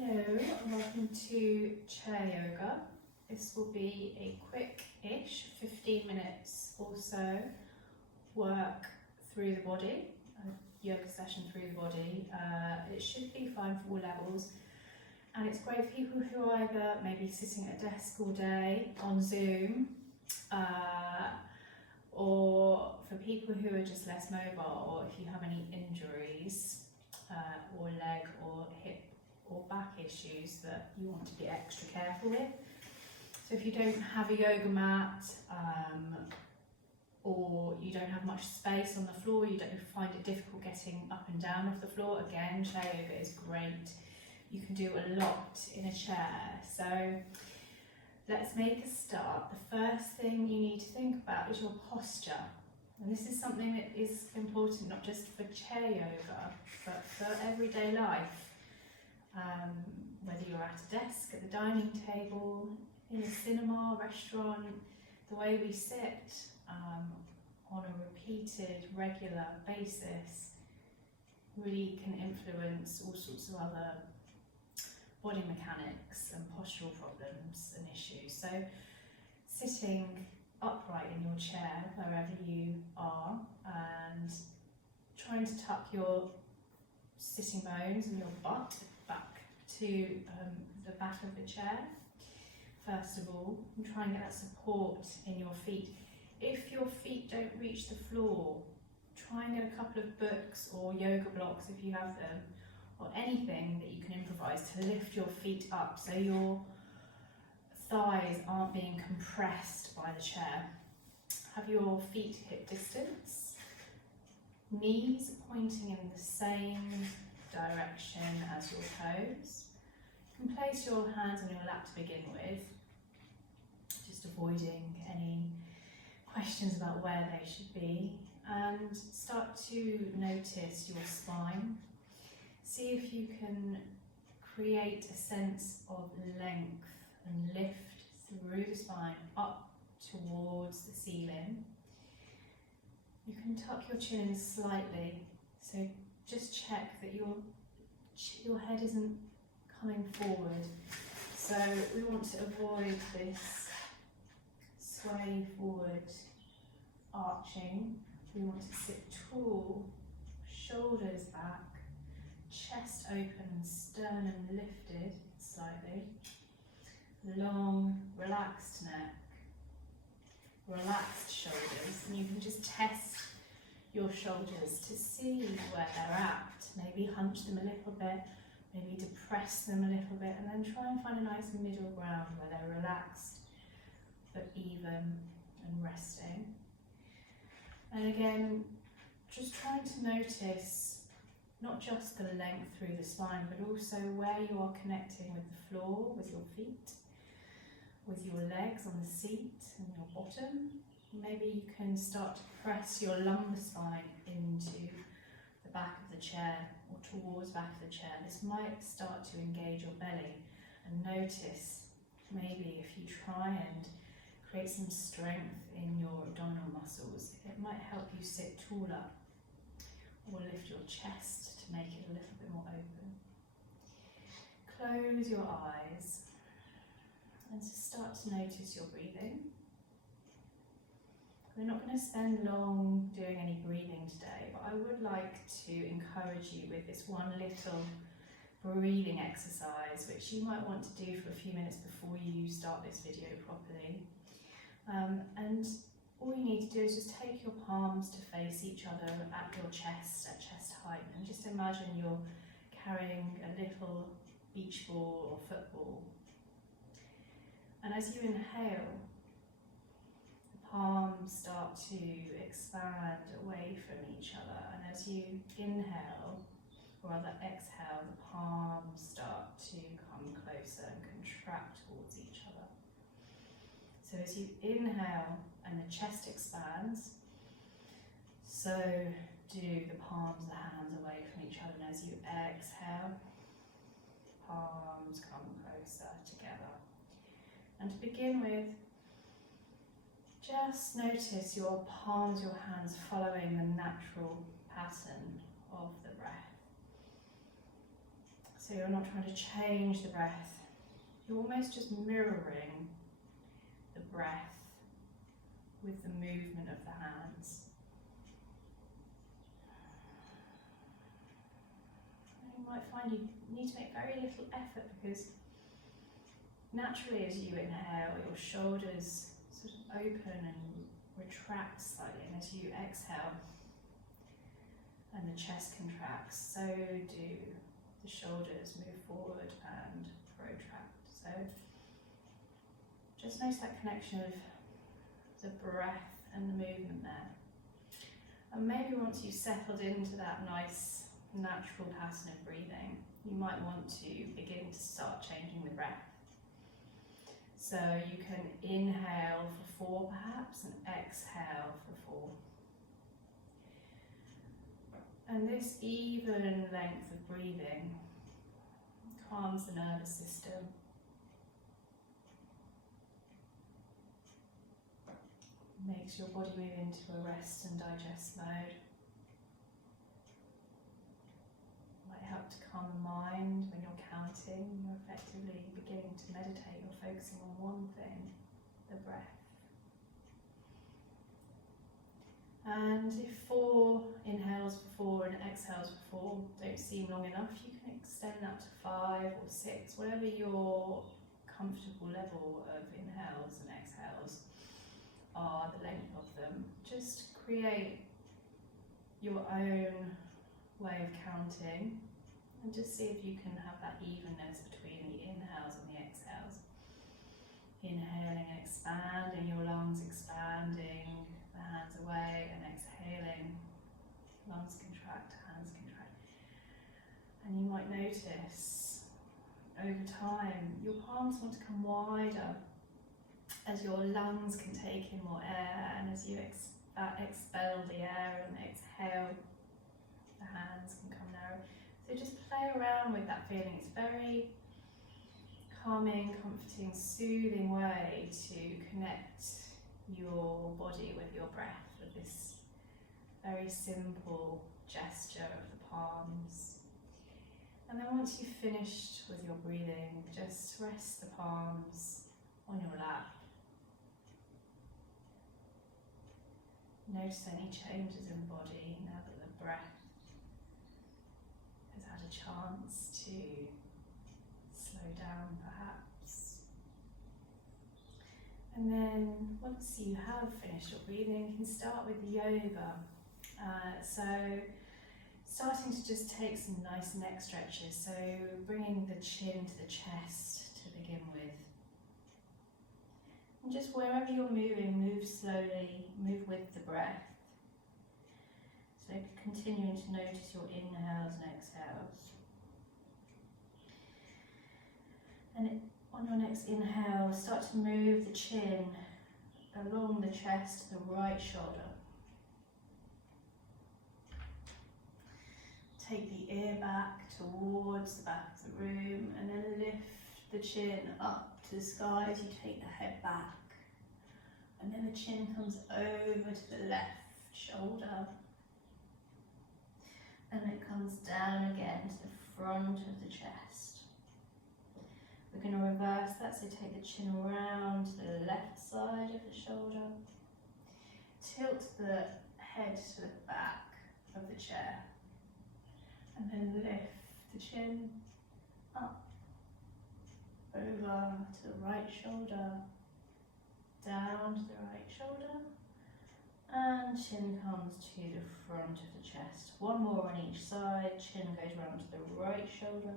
Hello and welcome to chair yoga. This will be a quick-ish 15 minutes or so work through the body, a yoga session through the body. It should be fine for all levels, and it's great for people who are either maybe sitting at a desk all day on Zoom, or for people who are just less mobile, or if you have any injuries or leg or hip or back issues that you want to be extra careful with. So if you don't have a yoga mat, or you don't have much space on the floor, you don't find it difficult getting up and down off the floor, again, chair yoga is great. You can do a lot in a chair. So let's make a start. The first thing you need to think about is your posture. And this is something that is important not just for chair yoga, but for everyday life. Whether you're at a desk, at the dining table, in a cinema, restaurant, the way we sit on a repeated, regular basis really can influence all sorts of other body mechanics and postural problems and issues. So sitting upright in your chair, wherever you are, and trying to tuck your sitting bones and your butt back to the back of the chair, first of all, and try and get that support in your feet. If your feet don't reach the floor, try and get a couple of books or yoga blocks if you have them, or anything that you can improvise to lift your feet up so your thighs aren't being compressed by the chair. Have your feet hip distance, knees pointing in the same direction as your toes. You can place your hands on your lap to begin with, just avoiding any questions about where they should be, and start to notice your spine. See if you can create a sense of length and lift through the spine up towards the ceiling. You can tuck your chin in slightly, so just check that your head isn't coming forward. So we want to avoid this sway forward arching. We want to sit tall, shoulders back, chest open, sternum lifted slightly. Long, relaxed neck, relaxed shoulders, and you can just test your shoulders to see where they're at. Maybe hunch them a little bit, maybe depress them a little bit, and then try and find a nice middle ground where they're relaxed but even and resting. And again, just trying to notice not just the length through the spine, but also where you are connecting with the floor, with your feet, with your legs on the seat and your bottom. Maybe you can start to press your lumbar spine into the back of the chair or towards the back of the chair. This might start to engage your belly, and notice maybe if you try and create some strength in your abdominal muscles, it might help you sit taller or lift your chest to make it a little bit more open. Close your eyes and start to notice your breathing. We're not going to spend long doing any breathing today, but I would like to encourage you with this one little breathing exercise, which you might want to do for a few minutes before you start this video properly. And all you need to do is just take your palms to face each other at your chest, at chest height, and just imagine you're carrying a little beach ball or football. And as you inhale, the palms start to expand away from each other, and as you inhale, or rather exhale, the palms start to come closer and contract towards each other. So as you inhale and the chest expands, so do the palms, the hands away from each other, and as you exhale, palms come closer together. And to begin with, just notice your palms, your hands following the natural pattern of the breath. So So you're not trying to change the breath, you're almost just mirroring the breath with the movement of the hands. And you might find you need to make very little effort, because naturally as you inhale, your shoulders sort of open and retract slightly, and as you exhale and the chest contracts, so do the shoulders move forward and protract. So just notice that connection of the breath and the movement there. And maybe once you've settled into that nice natural pattern of breathing, you might want to begin to start changing the breath. So you can inhale for 4 perhaps, and exhale for 4. And this even length of breathing calms the nervous system. Makes your body move into a rest and digest mode. Might help to calm the mind when you're counting. You're effectively beginning to meditate. You're focusing on one thing, the breath. And if 4 inhales for 4 and exhales for 4 don't seem long enough, you can extend that to 5 or 6, whatever your comfortable level of inhales and exhales are, the length of them. Just create your own way of counting and just see if you can have that evenness between the inhales and the exhales. Inhaling and expanding your lungs, expanding the hands away, and exhaling, lungs contract, hands contract. And you might notice over time your palms want to come wider as your lungs can take in more air, and as you expel the air and exhale, the hands can come narrow. So just play around with that feeling. It's very calming, comforting, soothing way to connect your body with your breath, with this very simple gesture of the palms. And then once you've finished with your breathing, just rest the palms on your lap. Notice any changes in the body now that the breath has had a chance to slow down perhaps. And then once you have finished your breathing, you can start with the yoga. So starting to just take some nice neck stretches. So bringing the chin to the chest to begin with. And just wherever you're moving, move slowly, move with the breath. So continuing to notice your inhales and exhales. And on your next inhale, start to move the chin along the chest to the right shoulder. Take the ear back towards the back of the room, and then lift the chin up to the sky as you take the head back. And then the chin comes over to the left shoulder. And it comes down again to the front of the chest. We're going to reverse that, so take the chin around to the left side of the shoulder. Tilt the head to the back of the chair. And then lift the chin up, over to the right shoulder, down to the right shoulder, and chin comes to the front of the chest. One more on each side, chin goes round to the right shoulder.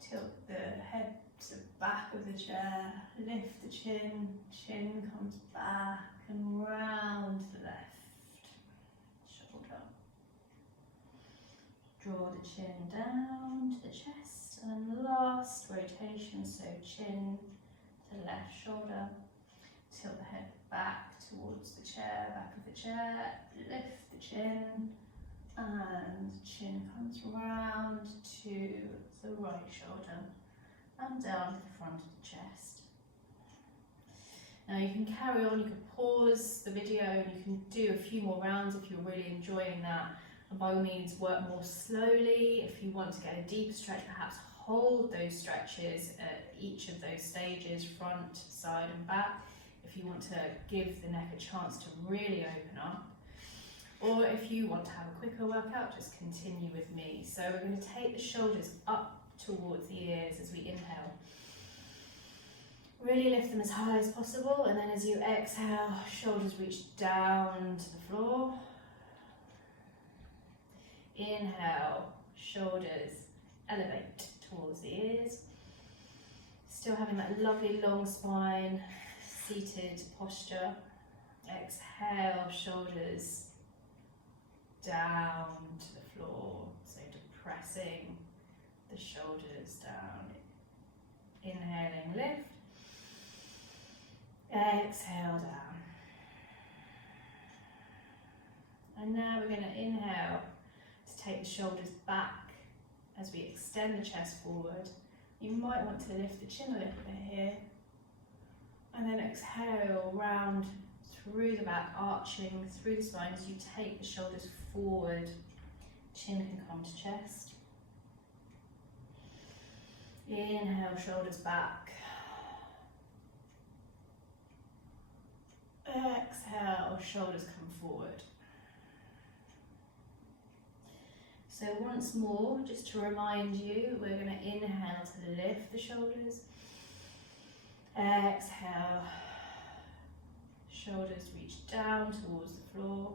Tilt the head to the back of the chair, lift the chin, chin comes back and round to the left. Draw the chin down to the chest, and last rotation, so chin to left shoulder, tilt the head back towards the chair, back of the chair, lift the chin, and chin comes round to the right shoulder and down to the front of the chest. Now you can carry on, you can pause the video and you can do a few more rounds if you're really enjoying that. And by all means, work more slowly. If you want to get a deeper stretch, perhaps hold those stretches at each of those stages, front, side and back, if you want to give the neck a chance to really open up. Or if you want to have a quicker workout, just continue with me. So we're going to take the shoulders up towards the ears as we inhale. Really lift them as high as possible, and then as you exhale, shoulders reach down to the floor. Inhale, shoulders elevate towards the ears. Still having that lovely long spine, seated posture. Exhale, shoulders down to the floor, so depressing the shoulders down. Inhaling, lift. Exhale, down. And now we're going to inhale to take the shoulders back as we extend the chest forward. You might want to lift the chin a little bit here. And then exhale, round through the back, arching through the spine as you take the shoulders forward. Chin can come to chest. Inhale, shoulders back. Exhale, shoulders come forward. So once more, just to remind you, we're going to inhale to lift the shoulders. Exhale, shoulders reach down towards the floor.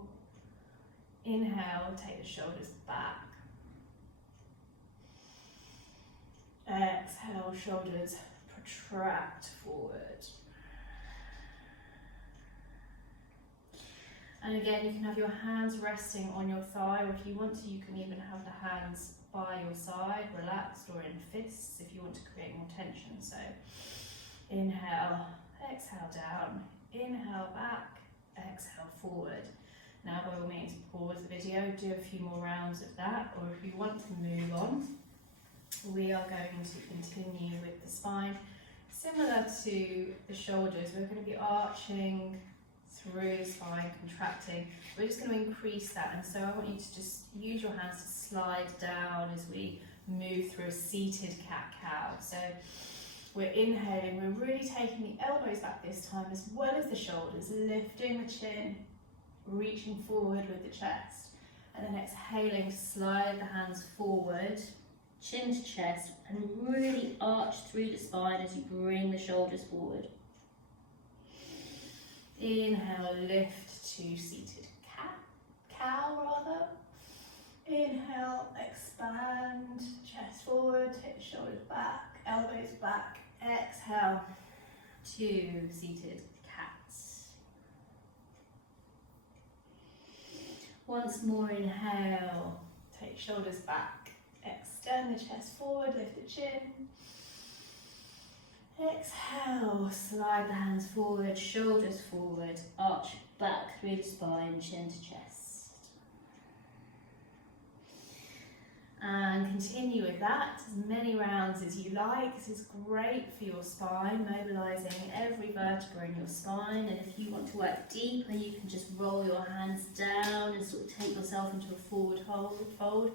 Inhale, take the shoulders back. Exhale, shoulders protract forward. And again, you can have your hands resting on your thigh, or if you want to, you can even have the hands by your side, relaxed, or in fists if you want to create more tension. So inhale, exhale down, inhale back, exhale forward. Now by all means, pause the video, do a few more rounds of that, or if you want to move on, we are going to continue with the spine. Similar to the shoulders, we're going to be arching through the spine, contracting. We're just going to increase that, and so I want you to just use your hands to slide down as we move through a seated cat-cow. So we're inhaling, we're really taking the elbows back this time as well as the shoulders, lifting the chin, reaching forward with the chest, and then exhaling, slide the hands forward, chin to chest, and really arch through the spine as you bring the shoulders forward. Inhale, lift to seated cow rather. Inhale, expand, chest forward, take the shoulders back, elbows back. Exhale to seated cats. Once more, inhale, take shoulders back, extend the chest forward, lift the chin. Exhale, slide the hands forward, shoulders forward, arch back through the spine, chin to chest. And continue with that, as many rounds as you like. This is great for your spine, mobilising every vertebra in your spine. And if you want to work deeper, you can just roll your hands down and sort of take yourself into a forward fold.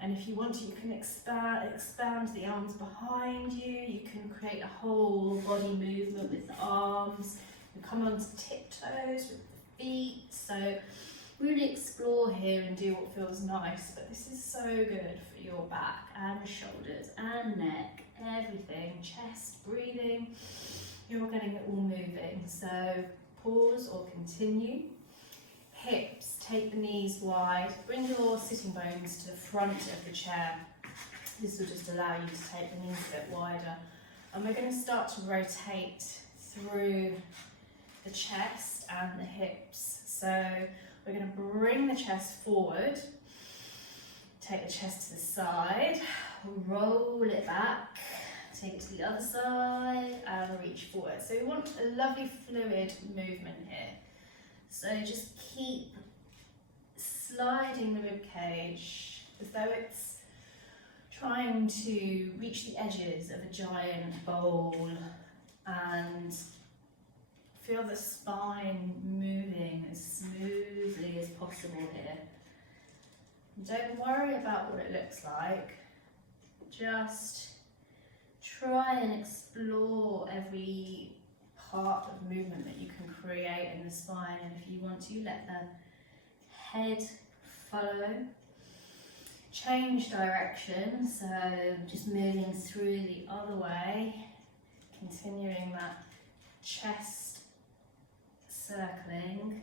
And if you want to, you can expand the arms behind you. You can create a whole body movement with the arms. You come onto tiptoes with the feet. So really explore here and do what feels nice. But this is so good for your back and shoulders and neck, everything, chest, breathing. You're getting it all moving. So pause or continue. Hips, take the knees wide, bring your sitting bones to the front of the chair. This will just allow you to take the knees a bit wider. And we're going to start to rotate through the chest and the hips. So we're going to bring the chest forward, take the chest to the side, roll it back, take it to the other side and reach forward. So we want a lovely fluid movement here. So just keep sliding the rib cage as though it's trying to reach the edges of a giant bowl, and feel the spine moving as smoothly as possible here. Don't worry about what it looks like. Just try and explore every part of movement that you can create in the spine, and if you want to, let the head follow. Change direction, so just moving through the other way, continuing that chest circling,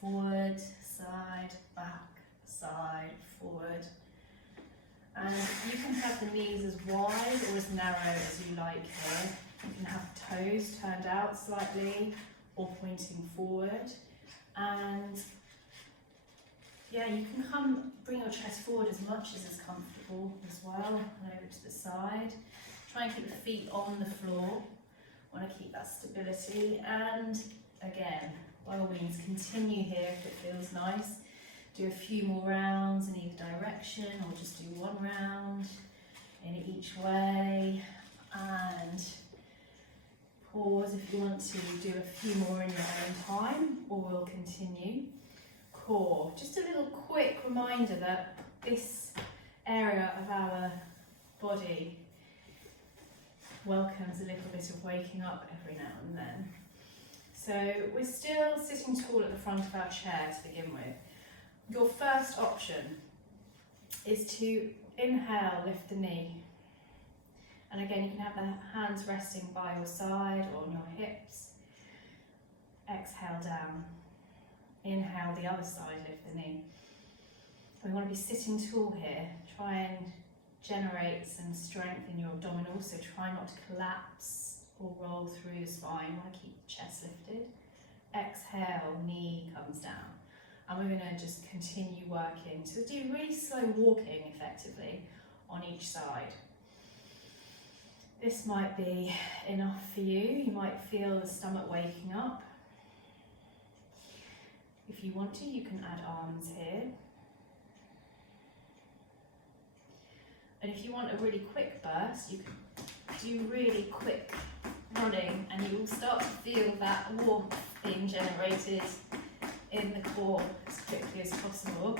forward, side, back, side, forward. And you can have the knees as wide or as narrow as you like here. You can have toes turned out slightly or pointing forward. And yeah, you can bring your chest forward as much as is comfortable as well, and over to the side. Try and keep the feet on the floor. Want to keep that stability. And again, by all means, continue here if it feels nice. Do a few more rounds in either direction, or just do one round in each way. And pause if you want to do a few more in your own time, or we'll continue. Core, just a little quick reminder that this area of our body welcomes a little bit of waking up every now and then. So we're still sitting tall at the front of our chair to begin with. Your first option is to inhale, lift the knee. And again, you can have the hands resting by your side or on your hips. Exhale down. Inhale the other side, lift the knee. We want to be sitting tall here. Try and generate some strength in your abdominals, so try not to collapse or roll through the spine. You want to keep the chest lifted. Exhale, knee comes down. And we're going to just continue working. So do really slow walking effectively on each side. This might be enough for you. You might feel the stomach waking up. If you want to, you can add arms here. And if you want a really quick burst, you can do really quick running, and you will start to feel that warmth being generated in the core as quickly as possible.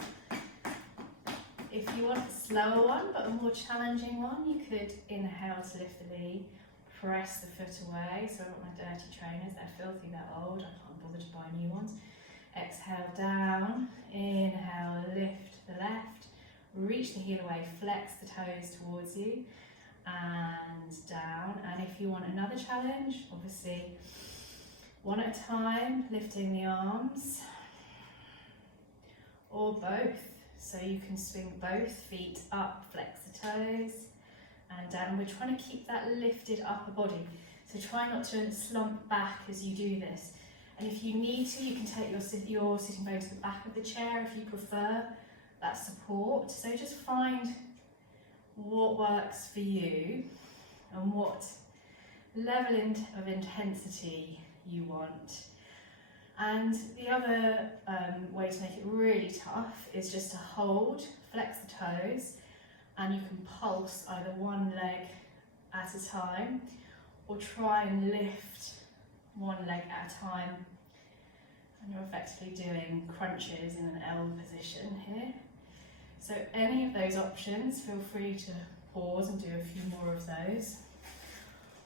If you want a slower one, but a more challenging one, you could inhale to lift the knee, press the foot away. So I've got my dirty trainers, they're filthy, they're old, I can't bother to buy new ones. Exhale down, inhale, lift the left, reach the heel away, flex the toes towards you, and down. And if you want another challenge, obviously one at a time, lifting the arms, or both. So you can swing both feet up, flex the toes, and down. We're trying to keep that lifted upper body. So try not to slump back as you do this. And if you need to, you can take your sitting bone to the back of the chair if you prefer that support. So just find what works for you and what level of intensity you want. And the other way to make it really tough is just to hold, flex the toes, and you can pulse either one leg at a time, or try and lift one leg at a time. And you're effectively doing crunches in an L position here. So any of those options, feel free to pause and do a few more of those.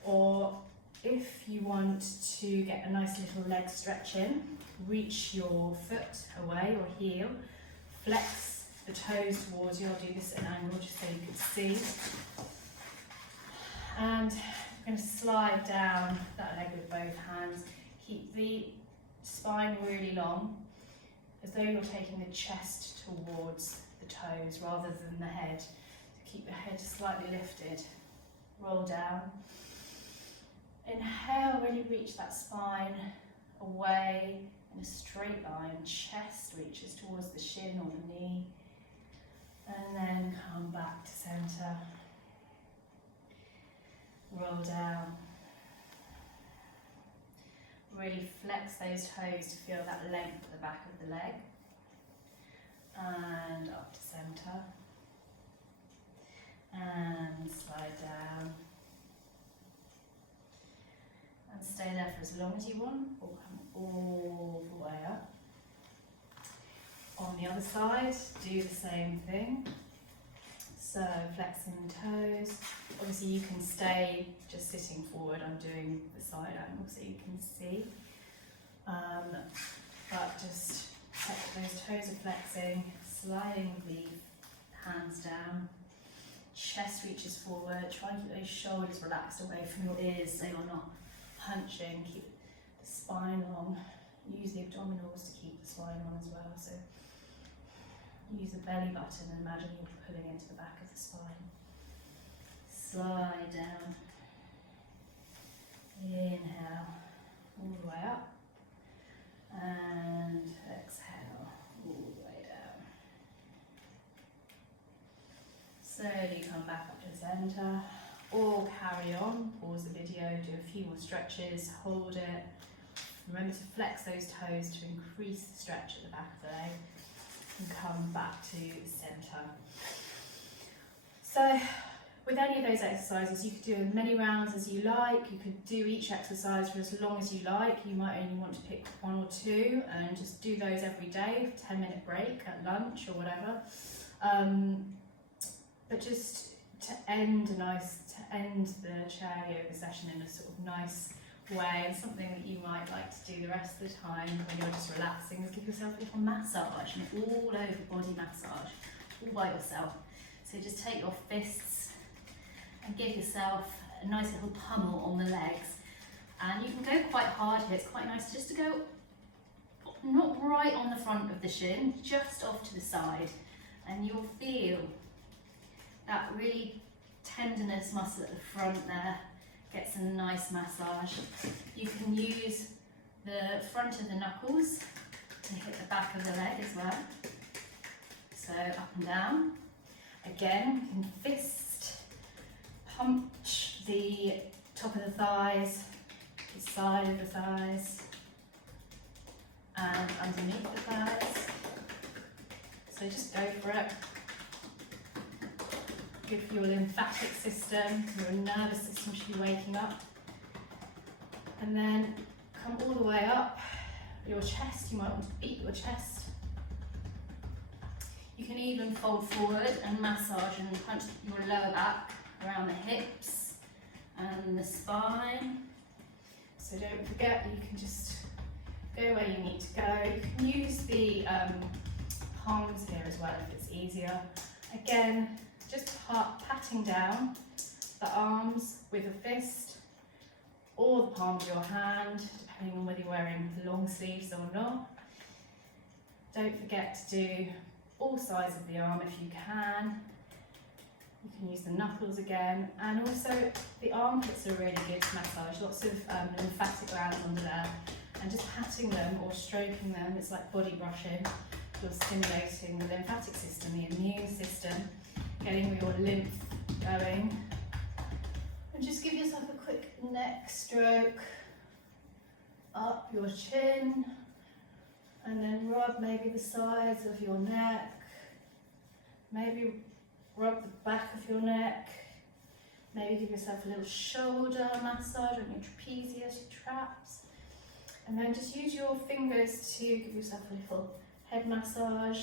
Or if you want to get a nice little leg stretch in, reach your foot away or heel, flex the toes towards you. I'll do this at an angle just so you can see. And I'm going to slide down that leg with both hands. Keep the spine really long, as though you're taking the chest towards the toes rather than the head. So keep the head slightly lifted. Roll down. Inhale, really reach that spine away in a straight line. Chest reaches towards the shin or the knee. And then come back to center. Roll down. Really flex those toes to feel that length at the back of the leg. And up to center. And slide down. And stay there for as long as you want, or come all the way up. On the the other side, do the same thing. So flexing the toes. Obviously you can stay just sitting forward. I'm doing the side angle so you can see. But just check that those toes are flexing, sliding the hands down. Chest reaches forward. Try and keep those shoulders relaxed away from your ears so you're not punching. Keep the spine long. Use the abdominals to keep the spine on as well. So use the belly button and imagine you're pulling into the back of the spine. Slide down. Inhale all the way up. And exhale all the way down. Slowly come back up to center, or carry on, pause the video, do a few more stretches, hold it. Remember to flex those toes to increase the stretch at the back of the leg, and come back to center. So with any of those exercises, you could do as many rounds as you like. You could do each exercise for as long as you like. You might only want to pick one or two and just do those every day, 10-minute break at lunch or whatever. But just to end the chair yoga session in a sort of nice way, and something that you might like to do the rest of the time when you're just relaxing, is give yourself a little massage, an all over body massage, all by yourself. So just take your fists and give yourself a nice little pummel on the legs. And you can go quite hard here. It's quite nice just to go not right on the front of the shin, just off to the side. And you'll feel that really tenderness muscle at the front there gets a nice massage. You can use the front of the knuckles to hit the back of the leg as well. So up and down. Again, you can fist punch the top of the thighs, the side of the thighs, and underneath the thighs. So just go for it. Good for your lymphatic system, your nervous system should be waking up. And then come all the way up your chest. You might want to beat your chest. You can even fold forward and massage and punch your lower back around the hips and the spine. So don't forget, you can just go where you need to go. You can use the palms here as well if it's easier. Again, just patting down the arms with a fist or the palm of your hand, depending on whether you're wearing long sleeves or not. Don't forget to do all sides of the arm if you can. You can use the knuckles again, and also the armpits are really good to massage. Lots of lymphatic glands under there, and just patting them or stroking them, it's like body brushing. You're stimulating the lymphatic system, the immune system, getting your lymph going. And just give yourself a quick neck stroke up your chin, and then rub maybe the sides of your neck, maybe rub the back of your neck, maybe give yourself a little shoulder massage on your trapezius, your traps, and then just use your fingers to give yourself a little head massage.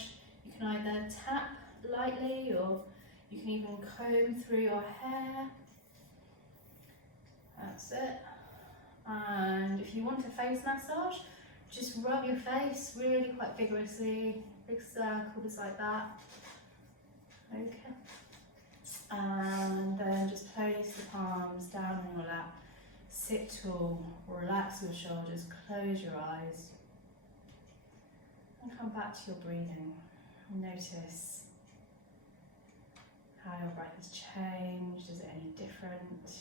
You can either tap lightly or you can even comb through your hair. That's it. And if you want a face massage, just rub your face really quite vigorously, big circles like that. Okay. And then just place the palms down on your lap. Sit tall, relax your shoulders, close your eyes. And come back to your breathing. Notice how your breath has changed. Is it any different?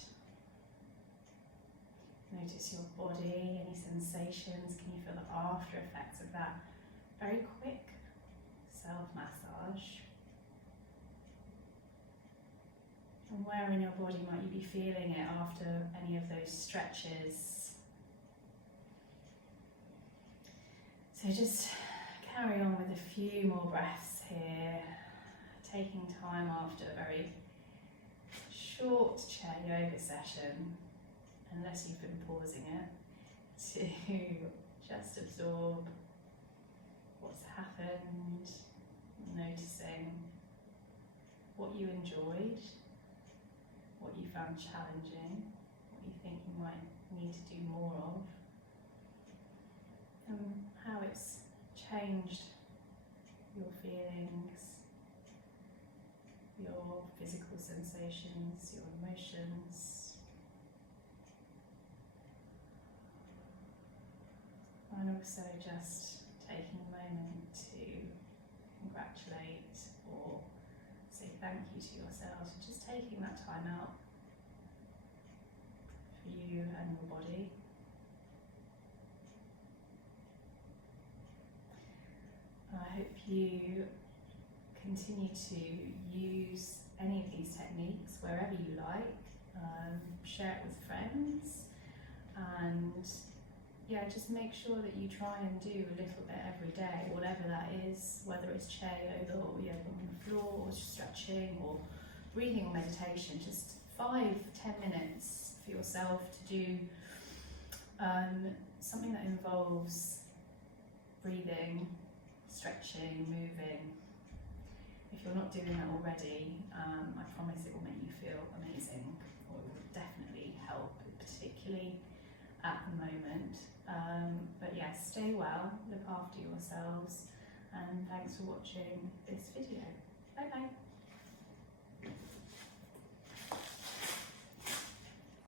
Notice your body, any sensations. Can you feel the after effects of that very quick self-massage? And where in your body might you be feeling it after any of those stretches? So just carry on with a few more breaths here, taking time after a very short chair yoga session, unless you've been pausing it, to just absorb what's happened, noticing what you enjoyed, what you found challenging, what you think you might need to do more of, and how it's changed your feelings, your physical sensations, your emotions. And also just taking a moment to congratulate or say thank you to yourselves for just taking that time out for you and your body. I hope you continue to use any of these techniques wherever you like, share it with friends, and yeah, just make sure that you try and do a little bit every day, whatever that is, whether it's chair yoga or yoga on the floor or stretching or breathing or meditation. Just 5-10 minutes for yourself to do something that involves breathing, stretching, moving. If you're not doing that already, I promise it will make you feel amazing, or it will definitely help, particularly at the moment. But yes, stay well, look after yourselves, and thanks for watching this video. Bye bye.